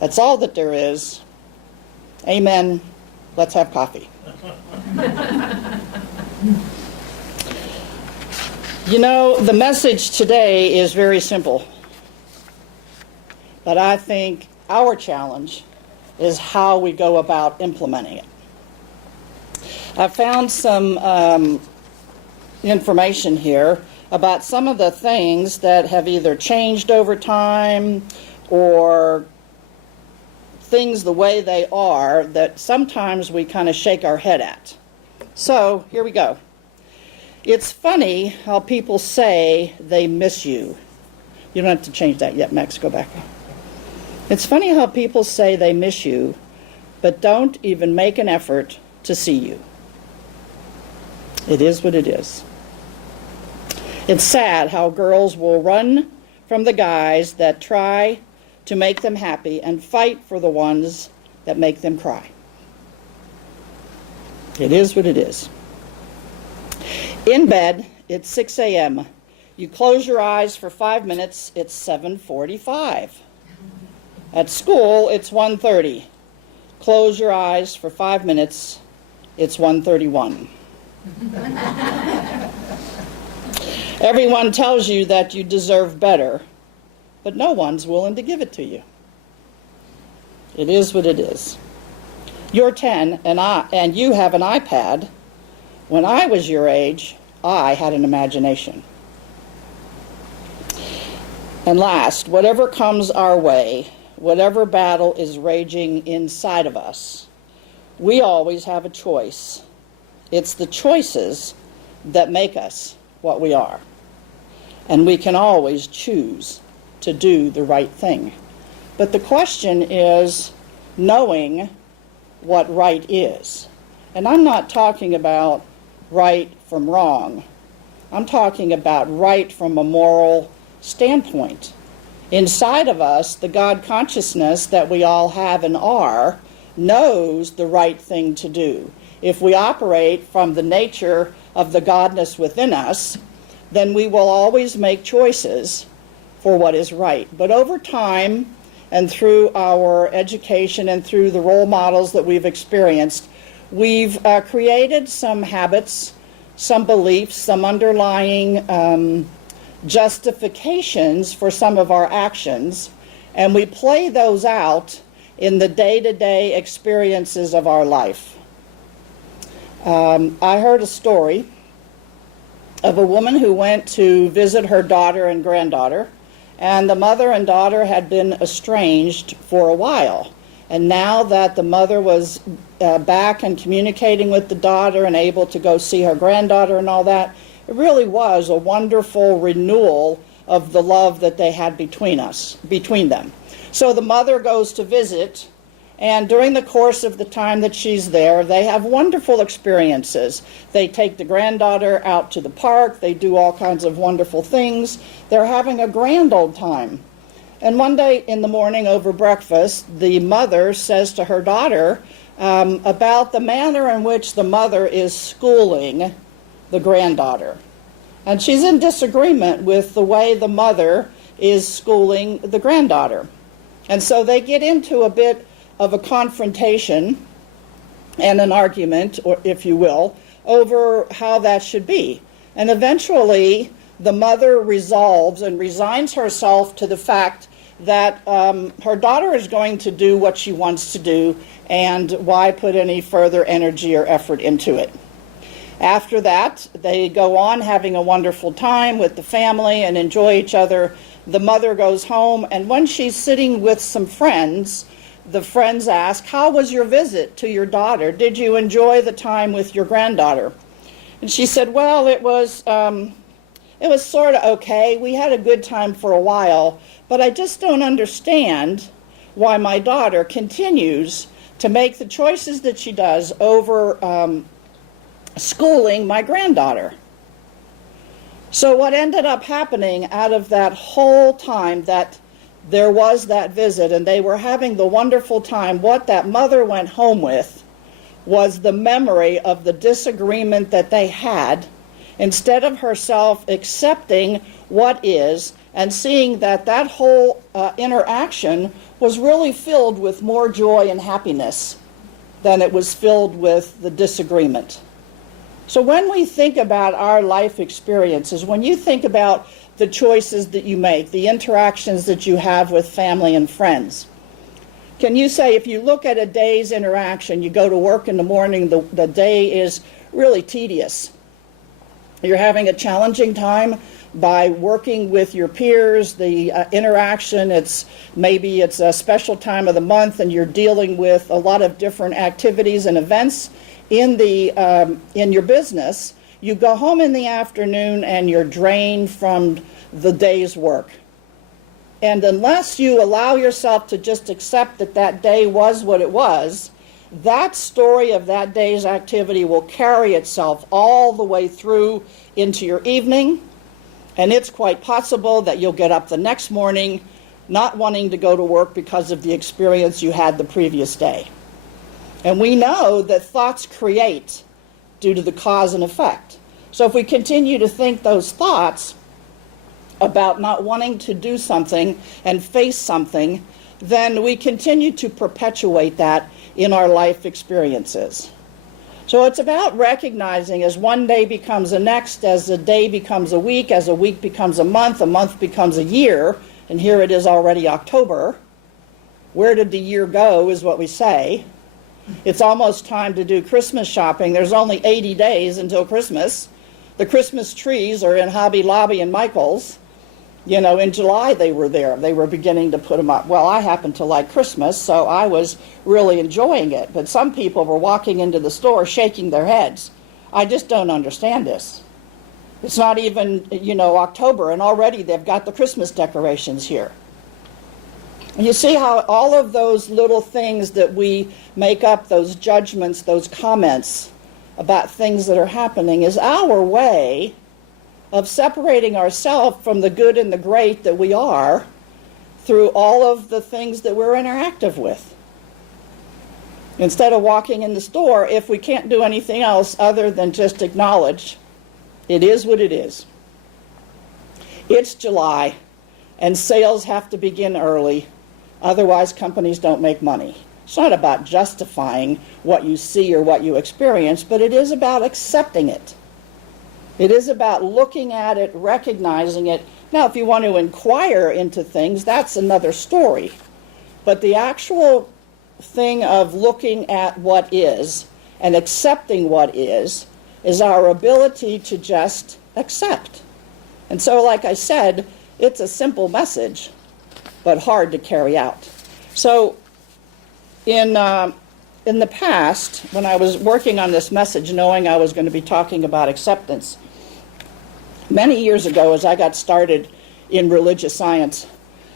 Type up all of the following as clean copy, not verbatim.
That's all that there is. Amen. Let's have coffee. You know, the message today is very simple. But I think our challenge is how we go about implementing it. I found some information here about some of the things that have either changed over time or things the way they are that sometimes we kind of shake our head at. So here we go. It's funny how people say they miss you. You don't have to change that yet, Max. Go back. It's funny how people say they miss you, but don't even make an effort to see you. It is what it is. It's sad how girls will run from the guys that try to make them happy and fight for the ones that make them cry. It is what it is. In bed, it's 6 a.m. You close your eyes for 5 minutes, it's 7:45. At school, it's 1:30. Close your eyes for 5 minutes, it's 1:31. Everyone tells you that you deserve better, but no one's willing to give it to you. It is what it is. You're 10 and you have an iPad. When I was your age, I had an imagination. And last, whatever comes our way, whatever battle is raging inside of us, we always have a choice. It's the choices that make us what we are. And we can always choose to do the right thing. But the question is knowing what right is. And I'm not talking about right from wrong. I'm talking about right from a moral standpoint. Inside of us, the God consciousness that we all have and are knows the right thing to do. If we operate from the nature of the Godness within us, then we will always make choices for what is right. But over time, and through our education and through the role models that we've experienced, we've created some habits, some beliefs, some underlying justifications for some of our actions, and we play those out in the day-to-day experiences of our life. I heard a story of a woman who went to visit her daughter and granddaughter, and the mother and daughter had been estranged for a while. And now that the mother was back and communicating with the daughter and able to go see her granddaughter and all that, it really was a wonderful renewal of the love that they had between them. So the mother goes to visit, and during the course of the time that she's there, they have wonderful experiences. They take the granddaughter out to the park. They do all kinds of wonderful things. They're having a grand old time. And one day in the morning over breakfast, the mother says to her daughter about the manner in which the mother is schooling the granddaughter. And she's in disagreement with the way the mother is schooling the granddaughter. And so they get into a bit of a confrontation and an argument, or if you will, over how that should be. And eventually the mother resolves and resigns herself to the fact that her daughter is going to do what she wants to do, and why put any further energy or effort into it. After that, they go on having a wonderful time with the family and enjoy each other. The mother goes home, and when she's sitting with some friends, the friends ask, "How was your visit to your daughter? Did you enjoy the time with your granddaughter?" And she said, "Well, it was sort of okay. We had a good time for a while, but I just don't understand why my daughter continues to make the choices that she does over schooling my granddaughter." So what ended up happening out of that whole time that there was that visit and they were having the wonderful time, what that mother went home with was the memory of the disagreement that they had, instead of herself accepting what is and seeing that that whole interaction was really filled with more joy and happiness than it was filled with the disagreement. So when we think about our life experiences, when you think about the choices that you make, the interactions that you have with family and friends, can you say, if you look at a day's interaction, you go to work in the morning, the day is really tedious. You're having a challenging time by working with your peers, the interaction, maybe it's a special time of the month and you're dealing with a lot of different activities and events in your business. You go home in the afternoon and you're drained from the day's work. And unless you allow yourself to just accept that that day was what it was, that story of that day's activity will carry itself all the way through into your evening. And it's quite possible that you'll get up the next morning not wanting to go to work because of the experience you had the previous day. And we know that thoughts create due to the cause and effect. So if we continue to think those thoughts about not wanting to do something and face something, then we continue to perpetuate that in our life experiences. So it's about recognizing as one day becomes the next, as a day becomes a week becomes a month becomes a year, and here it is already October. Where did the year go is what we say. It's almost time to do Christmas shopping. There's only 80 days until Christmas. The Christmas trees are in Hobby Lobby and Michael's. You know, in July they were there. They were beginning to put them up. Well, I happen to like Christmas, so I was really enjoying it. But some people were walking into the store shaking their heads. I just don't understand this. It's not even, October, and already they've got the Christmas decorations here. And you see how all of those little things that we make up, those judgments, those comments about things that are happening, is our way of separating ourselves from the good and the great that we are through all of the things that we're interactive with. Instead of walking in the store, if we can't do anything else other than just acknowledge it is what it is. It's July, and sales have to begin early, otherwise companies don't make money. It's not about justifying what you see or what you experience, but it is about accepting it. It is about looking at it, recognizing it. Now, if you want to inquire into things, that's another story. But the actual thing of looking at what is and accepting what is our ability to just accept. And so, like I said, it's a simple message, but hard to carry out. So, in the past, when I was working on this message, knowing I was going to be talking about acceptance, many years ago, as I got started in religious science,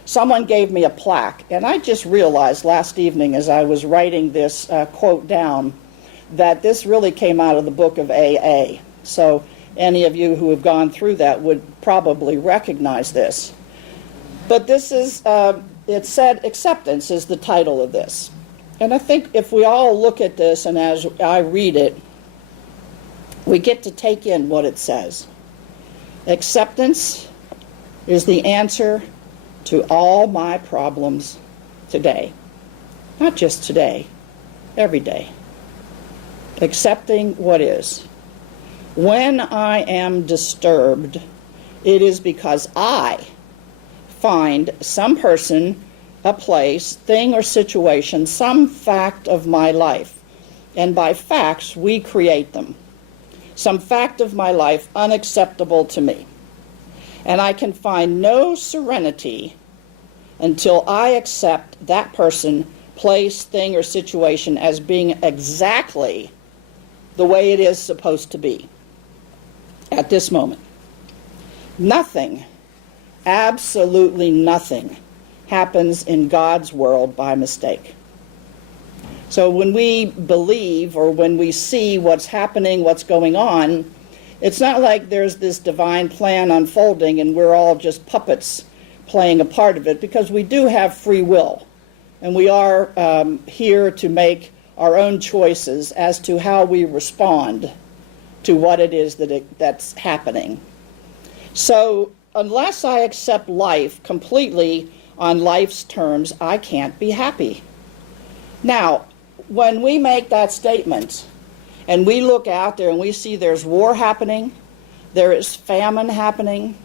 someone gave me a plaque, and I just realized last evening as I was writing this quote down that this really came out of the book of AA. So any of you who have gone through that would probably recognize this. But this is, it said, acceptance is the title of this. And I think if we all look at this, and as I read it, we get to take in what it says. Acceptance is the answer to all my problems today. Not just today, every day. Accepting what is. When I am disturbed, it is because I find some person, a place, thing or situation, some fact of my life. And by facts, we create them. Some fact of my life unacceptable to me. And I can find no serenity until I accept that person, place, thing, or situation as being exactly the way it is supposed to be at this moment. Nothing, absolutely nothing, happens in God's world by mistake. So when we believe or when we see what's happening, what's going on, it's not like there's this divine plan unfolding and we're all just puppets playing a part of it, because we do have free will. And we are here to make our own choices as to how we respond to what it is that's happening. So unless I accept life completely on life's terms, I can't be happy. Now, when we make that statement and we look out there and we see there's war happening, there is famine happening,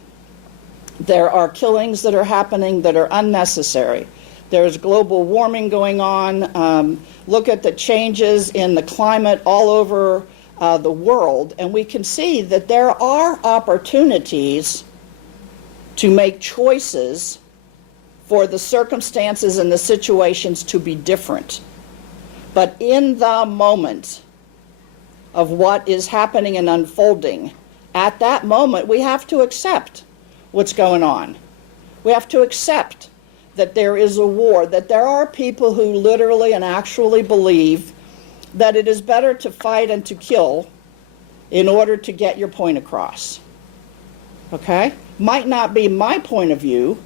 there are killings that are happening that are unnecessary, there's global warming going on, look at the changes in the climate all over the world, and we can see that there are opportunities to make choices for the circumstances and the situations to be different. But in the moment of what is happening and unfolding, at that moment we have to accept what's going on. We have to accept that there is a war, that there are people who literally and actually believe that it is better to fight and to kill in order to get your point across. Okay? Might not be my point of view,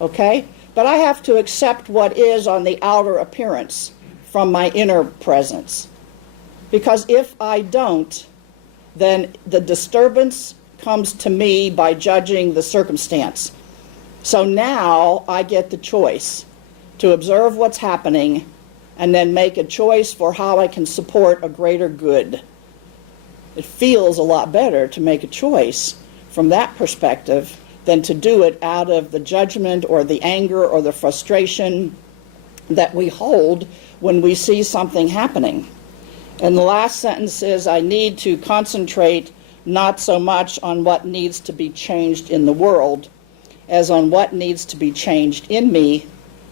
okay? But I have to accept what is on the outer appearance from my inner presence. Because if I don't, then the disturbance comes to me by judging the circumstance. So now I get the choice to observe what's happening and then make a choice for how I can support a greater good. It feels a lot better to make a choice from that perspective than to do it out of the judgment or the anger or the frustration that we hold when we see something happening. And the last sentence is, I need to concentrate not so much on what needs to be changed in the world as on what needs to be changed in me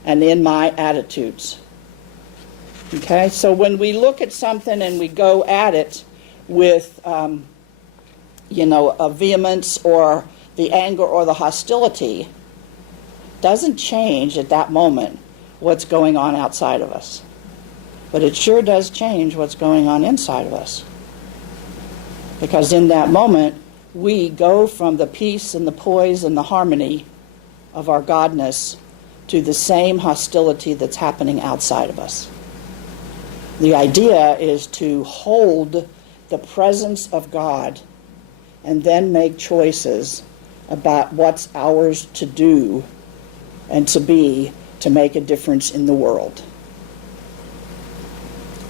and in my attitudes. Okay, so when we look at something and we go at it with, a vehemence or the anger or the hostility, doesn't change at that moment what's going on outside of us. But it sure does change what's going on inside of us. Because in that moment, we go from the peace and the poise and the harmony of our godness to the same hostility that's happening outside of us. The idea is to hold the presence of God and then make choices about what's ours to do and to be to make a difference in the world.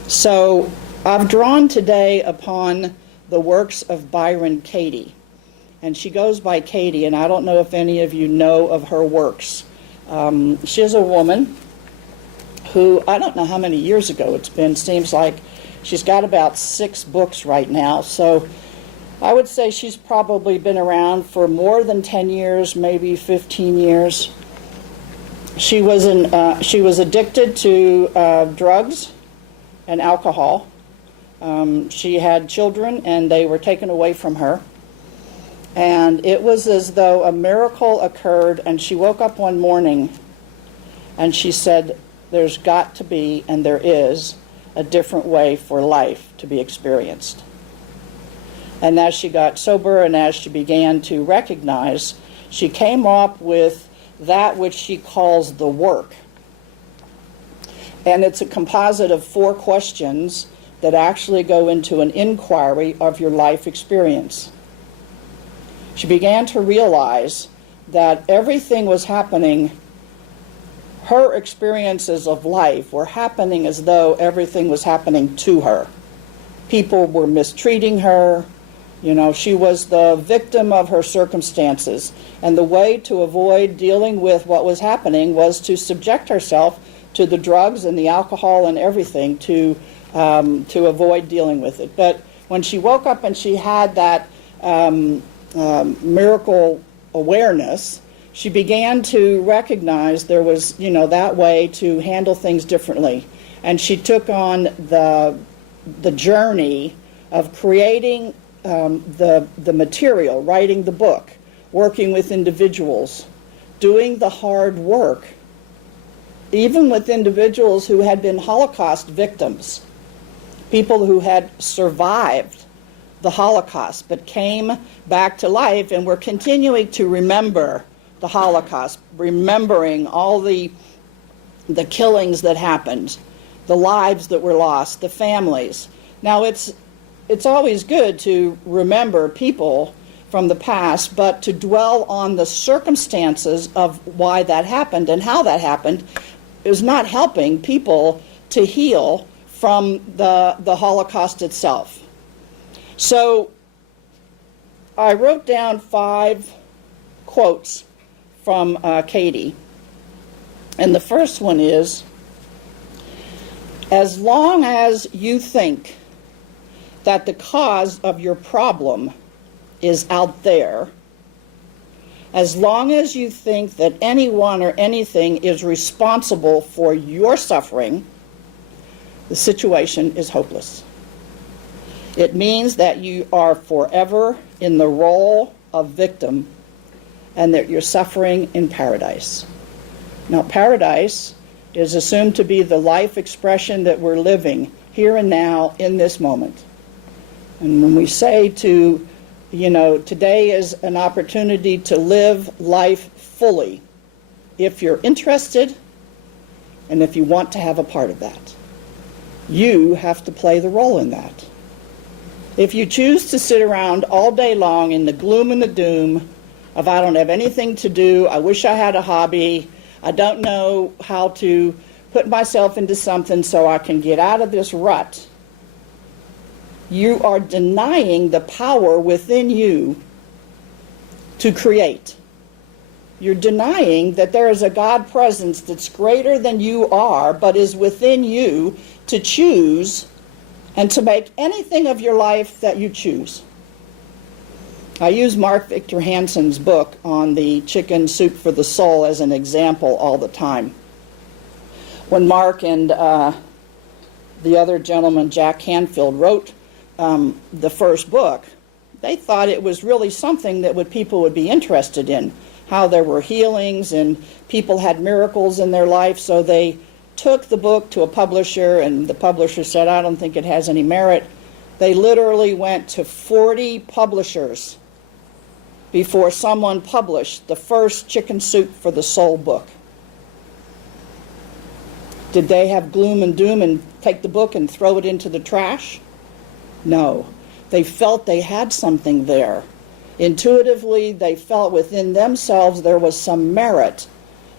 So I've drawn today upon the works of Byron Katie. And she goes by Katie, and I don't know if any of you know of her works. She's a woman who, I don't know how many years ago it's been, seems like she's got about 6 books right now. So I would say she's probably been around for more than 10 years, maybe 15 years. She was addicted to drugs and alcohol. She had children, and they were taken away from her. And it was as though a miracle occurred, and she woke up one morning and she said, there's got to be, and there is, a different way for life to be experienced. And as she got sober and as she began to recognize, she came up with that which she calls the work. And it's a composite of 4 questions that actually go into an inquiry of your life experience. She began to realize that everything was happening, her experiences of life were happening as though everything was happening to her. People were mistreating her. She was the victim of her circumstances. And the way to avoid dealing with what was happening was to subject herself to the drugs and the alcohol and everything to avoid dealing with it. But when she woke up and she had that miracle awareness, she began to recognize there was, that way to handle things differently. And she took on the journey of creating the material, writing the book, working with individuals, doing the hard work, even with individuals who had been Holocaust victims, people who had survived the Holocaust but came back to life and were continuing to remember the Holocaust, remembering all the killings that happened, the lives that were lost, the families. Now it's always good to remember people from the past, but to dwell on the circumstances of why that happened and how that happened is not helping people to heal from the Holocaust itself. So I wrote down 5 quotes from Katie. And the first one is, as long as you think that the cause of your problem is out there, as long as you think that anyone or anything is responsible for your suffering, the situation is hopeless. It means that you are forever in the role of victim and that you're suffering in paradise. Now, paradise is assumed to be the life expression that we're living here and now in this moment. And when we say today is an opportunity to live life fully, if you're interested and if you want to have a part of that, you have to play the role in that. If you choose to sit around all day long in the gloom and the doom of I don't have anything to do, I wish I had a hobby, I don't know how to put myself into something so I can get out of this rut, you are denying the power within you to create. You're denying that there is a God presence that's greater than you are, but is within you to choose and to make anything of your life that you choose. I use Mark Victor Hansen's book on the chicken soup for the soul as an example all the time. When Mark and the other gentleman, Jack Canfield, wrote the first book, they thought it was really something that people would be interested in, how there were healings and people had miracles in their life, so they took the book to a publisher, and the publisher said, I don't think it has any merit. They literally went to 40 publishers before someone published the first Chicken Soup for the Soul book. Did they have gloom and doom and take the book and throw it into the trash? No. They felt they had something there. Intuitively, they felt within themselves there was some merit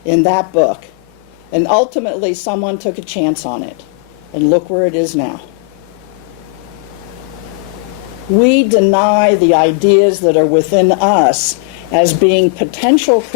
in that book. And ultimately, someone took a chance on it. And look where it is now. We deny the ideas that are within us as being potential creators.